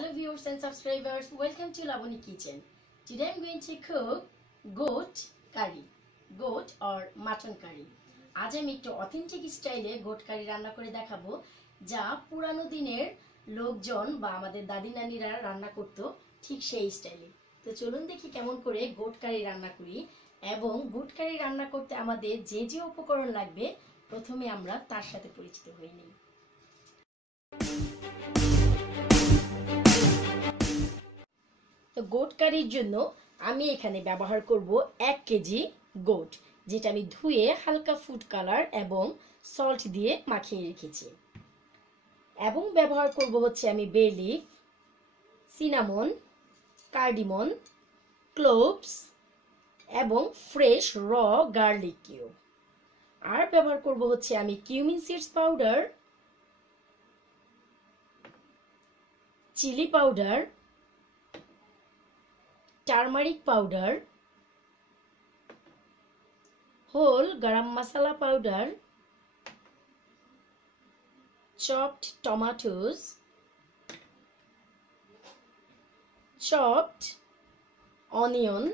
Hello viewers and subscribers, welcome to Lavani Kitchen. Today I'm going to cook goat curry, goat or mutton curry. আজ আমি একটু authentic স্টাইলে goat কারি রান্না করে দেখাবো, যা পুরানো দিনের লোকজন বা আমাদের দাদি নানিরা রান্না করতো ঠিক সেই স্টাইলে। তো চলুন দেখি কেমন করে গোট কারি রান্না করি, এবং গোট কারি রান্না করতে আমাদের যে যে উপকরণ লাগবে প্রথমে আমরা তার সাথে পরিচিত হয়ে নিই। তো গোট কারির জন্য আমি এখানে ব্যবহার করব 1 কেজি গোট, যেটা আমি ধুয়ে হালকা ফুড কালার এবং সল্ট দিয়ে মাখিয়ে রেখেছি। এবং ব্যবহার করব হচ্ছে আমি bay leaf, cinnamon, cardamom, cloves এবং ফ্রেশ র গার্লিক কিউব। আর ব্যবহার করব হচ্ছে আমি cumin seeds powder, chilli powder, turmeric powder, whole garam masala powder, chopped tomatoes, chopped onion,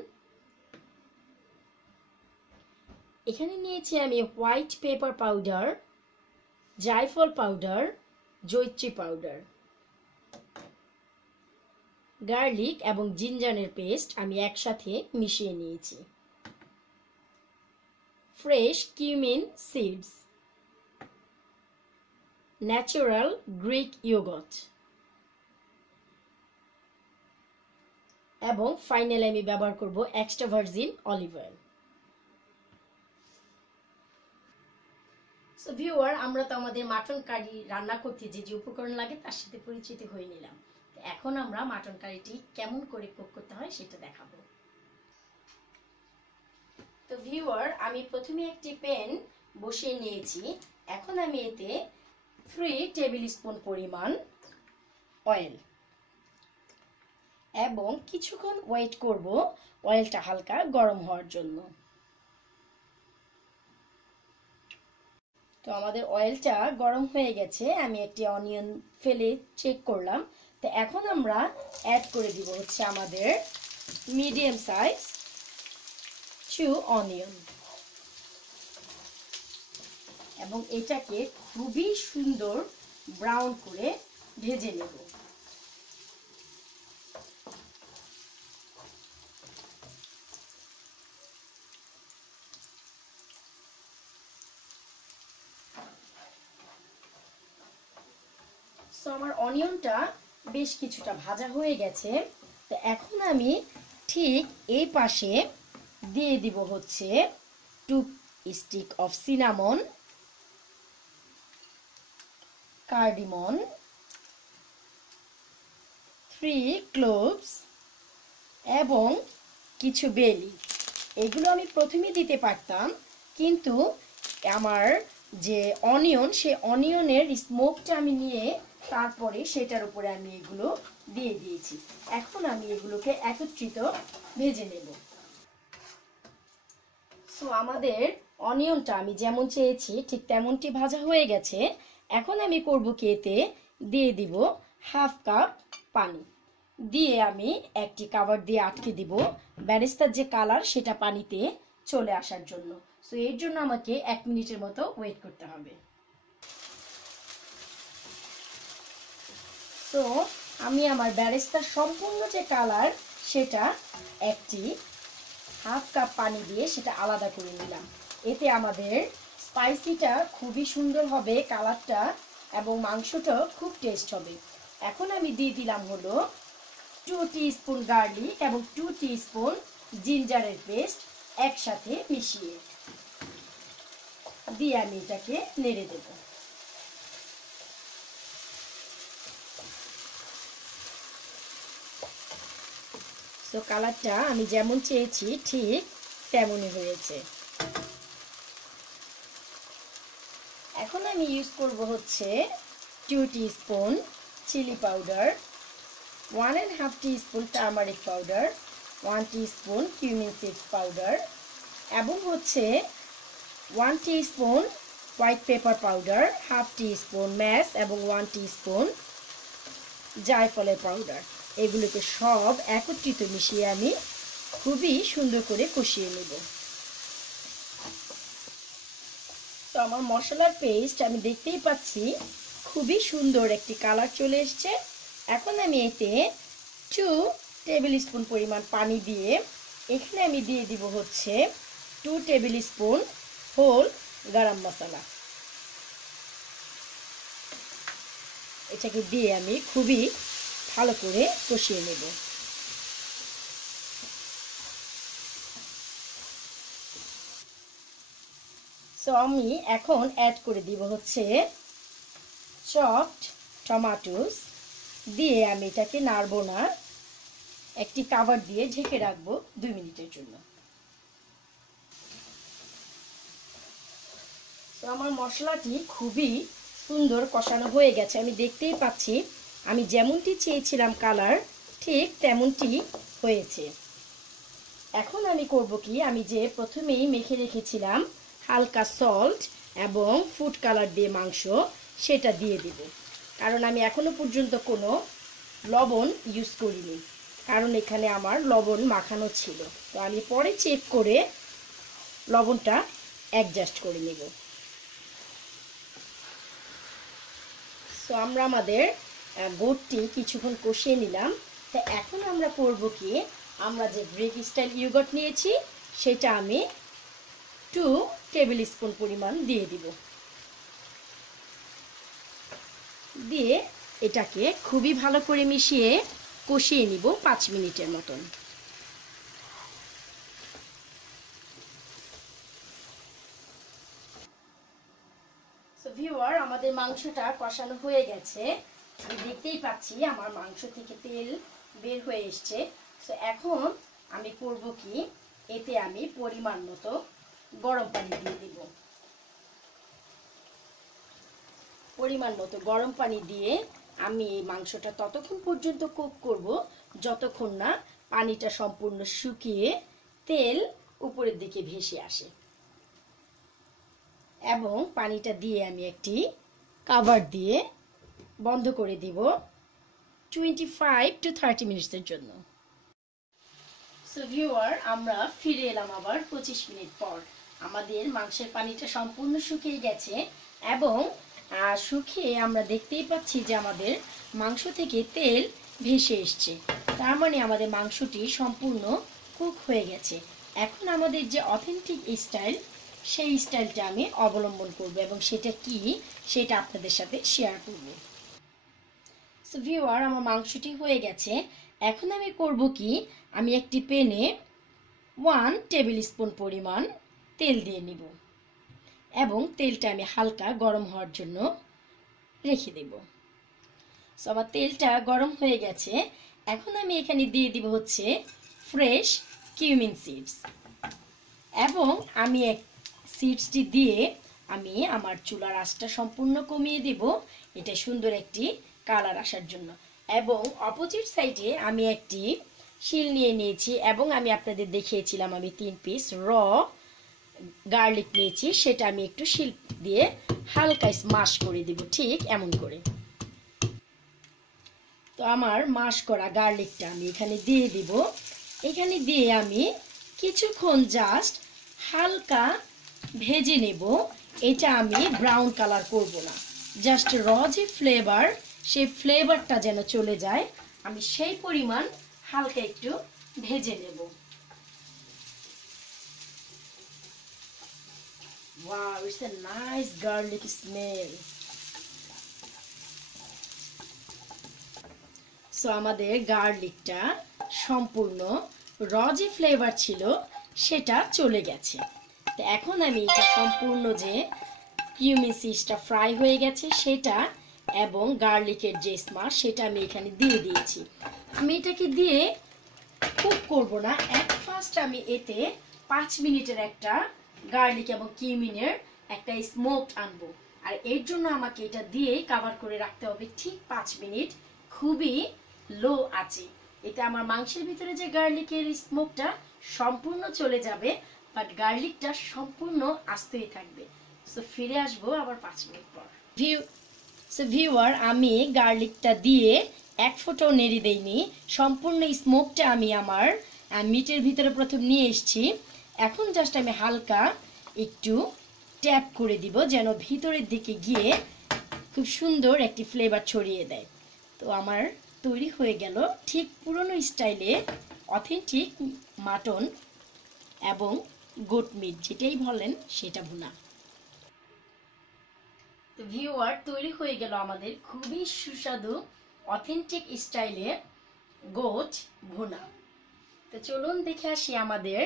এখানে নিয়েছি আমি হোয়াইট পেপার পাউডার, জায়ফল পাউডার, জয়িত্রী পাউডার, গার্লিক এবং জিঞ্জারের পেস্ট আমি একসাথে মিশিয়ে নিয়েছি, fresh cumin seeds, natural Greek yoghurt এবং ফাইনালি আমি ব্যবহার করব extra virgin olive oil. So viewer, আমরা তো আমাদের মাটন কারি রান্না করতে যে যে উপকরণ লাগে তার সাথে পরিচিত হয়ে নিলাম। এখন আমরা মাটন কারিটি কেমন করে কুক করতে হয় সেটা দেখাবো। তো ভিউয়ার, আমি প্রথমে একটি প্যান বসিয়ে নিয়েছি। এখন আমি এতে 3 টেবিল স্পুন পরিমাণ অয়েল এবং কিছুক্ষণ ওয়েট করব অয়েলটা হালকা গরম হওয়ার জন্য। তো আমাদের অয়েলটা গরম হয়ে গেছে, আমি একটি অনিয়ন ফেলে চেক করলাম। তো এখন আমরা অ্যাড করে দিব হচ্ছে আমাদের মিডিয়াম সাইজ 2 অনিয়ন, এবং এটাকে খুবই সুন্দর ব্রাউন করে ভেজে নেব। সো আমার অনিয়নটা বেশ কিছুটা ভাজা হয়ে গেছে। তো এখন আমি ঠিক এই পাশে দিয়ে দিব হচ্ছে 2 স্টিক অফ সিনামন, কার্ডিমন, 3 ক্লোভস এবং কিছু বে লিফ। এগুলো আমি প্রথমেই দিতে পারতাম, কিন্তু আমার যে অনিয়ন, সে অনিয়নের স্মোকটা আমি নিয়ে তারপরে সেটার উপরে আমি এগুলো দিয়ে দিয়েছি। এখন আমি এগুলোকে একত্রিত ভেজে নেব। সো আমাদের অনিয়নটা আমি যেমন চেয়েছি ঠিক তেমনটি ভাজা হয়ে গেছে। এখন আমি করব কি, এতে দিয়ে দিব হাফ কাপ পানি, দিয়ে আমি একটি কভার দিয়ে আটকে দিব বেরেস্তার যে কালার সেটা পানিতে চলে আসার জন্য। সো এর জন্য আমাকে 1 মিনিটের মতো ওয়েট করতে হবে। তো আমি আমার বেরেস্তার সম্পূর্ণ যে কালার সেটা একটি হাফ কাপ পানি দিয়ে সেটা আলাদা করে নিলাম। এতে আমাদের স্পাইসিটা খুবই সুন্দর হবে কালারটা, এবং মাংসটা খুব টেস্ট হবে। এখন আমি দিয়ে দিলাম হলো 2 টিস্পুন গার্লিক এবং 2 টিস্পুন জিঞ্জারের পেস্ট একসাথে মিশিয়ে দিয়ে আমি এটাকে নেড়ে দেব। তো কালারটা আমি যেমন চেয়েছি ঠিক তেমনই হয়েছে। এখন আমি ইউজ করব হচ্ছে 2 teaspoon chilli powder, 1.5 teaspoon turmeric powder, 1 teaspoon cumin seeds powder এবং হচ্ছে 1 teaspoon white pepper powder, half teaspoon mash এবং 1 টিস্পুন জায়ফলের পাউডার, এগুলোকে সব একত্রিত মিশিয়ে আমি খুবই সুন্দর করে কষিয়ে নেব। তো আমার মশলার পেস্ট আমি দেখতেই পাচ্ছি খুবই সুন্দর একটি কালার চলে এসছে। এখন আমি এতে 2 টেবিল স্পুন পরিমাণ পানি দিয়ে এখানে আমি দিয়ে দিব হচ্ছে 2 টেবিল স্পুন হোল গরম মশলা। এটাকে দিয়ে আমি খুবই ভালো করে কষিয়ে নেব। সো আমি এখন অ্যাড করে দিব হচ্ছে চপড টমেটোস দিয়ে আমি এটাকে নাড়বো না, একটি কভার দিয়ে ঢেকে রাখবো 2 মিনিটের জন্য। তো আমার মশলাটি খুবই সুন্দর কষানো হয়ে গেছে, আমি দেখতেই পাচ্ছি আমি যেমনটি চেয়েছিলাম কালার ঠিক তেমনটি হয়েছে। এখন আমি করব কি, আমি যে প্রথমেই মেখে রেখেছিলাম হালকা সল্ট এবং ফুড কালার দিয়ে মাংস, সেটা দিয়ে দিব। কারণ আমি এখনো পর্যন্ত কোনো লবণ ইউজ করিনি, কারণ এখানে আমার লবণ মাখানো ছিল। তো আমি পরে চেক করে লবণটা অ্যাডজাস্ট করে নেব। তো আমরা আমাদের গোটটি কিছুক্ষণ কষিয়ে নিলাম। তো এখন আমরা করব কি, আমরা যে গ্রিক স্টাইল ইয়োগর্ট নিয়েছি সেটা আমি 2 টেবিল স্পুন পরিমাণ দিয়ে দিব। দিয়ে এটাকে খুবই ভালো করে মিশিয়ে কষিয়ে নিব 5 মিনিটের মতন। সো ভিউয়ার, আমাদের মাংসটা কষানো হয়ে গেছে, আমি দেখতেই পাচ্ছি আমার মাংস থেকে তেল বের হয়ে এসছে। সো এখন আমি করব কি, এতে আমি পরিমাণ মতো গরম পানি দিয়ে দিব। পরিমাণ মতো গরম পানি দিয়ে আমি এই মাংসটা ততক্ষণ পর্যন্ত কুক করব যতক্ষণ না পানিটা সম্পূর্ণ শুকিয়ে তেল উপরের দিকে ভেসে আসে। এবং পানিটা দিয়ে আমি একটি কভার দিয়ে বন্ধ করে দিব 25 to 30 মিনিটের জন্য। সো ভিউয়ার, আমরা ফিরে এলাম আবার 25 মিনিট পর। আমাদের মাংসের পানিটা সম্পূর্ণ শুকিয়ে গেছে এবং শুকিয়ে আমরা দেখতেই পাচ্ছি যে আমাদের মাংস থেকে তেল ভেসে এসছে। তার মানে আমাদের মাংসটি সম্পূর্ণ কুক হয়ে গেছে। এখন আমাদের যে অথেন্টিক স্টাইল, সেই স্টাইলটা আমি অবলম্বন করব এবং সেটা কি সেটা আপনাদের সাথে শেয়ার করব। সো ভিউয়ার, আমার মাংসটি হয়ে গেছে। এখন আমি করব কি, আমি একটি প্যানে 1 টেবিল স্পুন পরিমাণ তেল দিয়ে নিব এবং তেলটা আমি হালকা গরম হওয়ার জন্য রেখে দেব। সো আমার তেলটা গরম হয়ে গেছে। এখন আমি এখানে দিয়ে দিব হচ্ছে ফ্রেশ কিউমিন সিডস এবং আমি সিডসটি দিয়ে আমি আমার চুলার আঁচটা সম্পূর্ণ কমিয়ে দেব, এটা সুন্দর একটি কালার আসার জন্য। এবং অপোজিট সাইডে আমি একটি শিল নিয়ে নিয়েছি এবং আমি আপনাদের দেখিয়েছিলাম আমি 3 পিস র গার্লিক নিয়েছি, সেটা আমি একটু শিল দিয়ে হালকা স্মাশ করে দিব, ঠিক এমন করে। তো আমার মাশ করা গার্লিকটা আমি এখানে দিয়ে দিব। এখানে দিয়ে আমি কিছুক্ষণ জাস্ট হালকা ভেজে নেব। এটা আমি ব্রাউন কালার করব না, জাস্ট র যে ফ্লেভার, সেই ফ্লেভারটা যেন চলে যায়, আমি সেই পরিমাণ হালকা একটু ভেজে নেব। Wow, it's a nice garlic smell. So আমাদের গার্লিকটা সম্পূর্ণ র যে ফ্লেভার ছিল সেটা চলে গেছে। তো এখন আমি এটা সম্পূর্ণ যে কিউমিন সিডসটা ফ্রাই হয়ে গেছে সেটা এবং গার্লিকের যে স্মাশ সেটা আমি এখানে দিয়ে দিয়েছি। আমি এটাকে দিয়ে কুক করব না, এক ফার্স্ট আমি এতে 5 মিনিটের একটা গার্লিক এবং কিউমিনের একটা স্মোক আনবো। আর এর জন্য আমাকে এটা দিয়ে কভার করে রাখতে হবে ঠিক 5 মিনিট, খুবই লো আছে। এটা আমার মাংসের ভিতরে যে গার্লিকের স্মোকটা সম্পূর্ণ চলে যাবে, বাট গার্লিকটা সম্পূর্ণ আস্তই থাকবে। সো ফিরে আসবো আবার 5 মিনিট পর। ভিউয়ার, আমি গার্লিকটা দিয়ে এক ফোঁটাও নেড়ে দেইনি। সম্পূর্ণ স্মোকটা আমি আমার মিটের ভিতরে প্রথম নিয়ে এসেছি। এখন জাস্ট আমি হালকা একটু ট্যাপ করে দিব, যেন ভিতরের দিকে গিয়ে খুব সুন্দর একটি ফ্লেভার ছড়িয়ে দেয়। তো আমার তৈরি হয়ে গেল ঠিক পুরনো স্টাইলে অথেন্টিক মাটন এবং গোট মিট, যেটাই বলেন সেটা ভুনা। তো ভিউয়ার, তৈরি হয়ে গেল আমাদের খুবই সুস্বাদু অথেন্টিক স্টাইলে গোট ভুনা। তো চলুন দেখে আসি আমাদের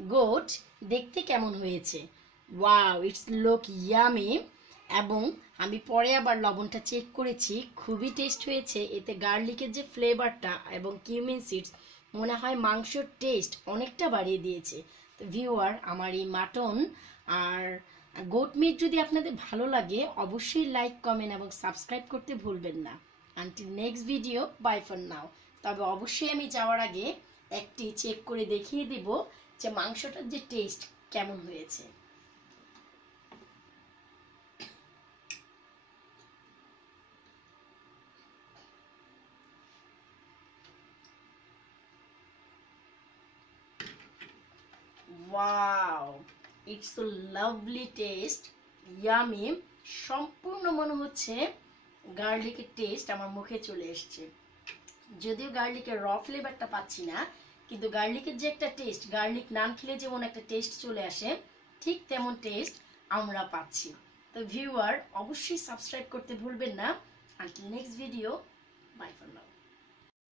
গোট দেখতে কেমন হয়েছে। Wow, it's look yummy. এবং আমি পরে আবার লবণটা চেক করেছি, খুবই টেস্ট হয়েছে। এতে গার্লিকের যে ফ্লেভারটা এবং কিউমিন সিডস মনে হয় মাংসর টেস্ট অনেকটা বাড়িয়ে দিয়েছে। তো ভিউয়ার, আমার এই মাটন আর গোট মিট যদি আপনাদের ভালো লাগে, অবশ্যই লাইক, কমেন্ট এবং সাবস্ক্রাইব করতে ভুলবেন না। Until next video, bye for now. তবে অবশ্যই আমি যাওয়ার আগে একটি চেক করে দেখিয়ে দিব যে মাংসটার যে টেস্ট কেমন হয়েছে। Wow, it's so lovely taste, yummy. সম্পূর্ণ মনে হচ্ছে গার্লিকের টেস্ট আমার মুখে চলে এসছে। যদিও গার্লিকের র ফ্লেভারটা পাচ্ছি না, কিন্তু গার্লিকের যে একটা টেস্ট, গার্লিক নান খেলে যেমন একটা টেস্ট চলে আসে, ঠিক তেমন টেস্ট আমরা পাচ্ছি। তো ভিউয়ার, অবশ্যই সাবস্ক্রাইব করতে ভুলবেন না। Until next video, bye for now.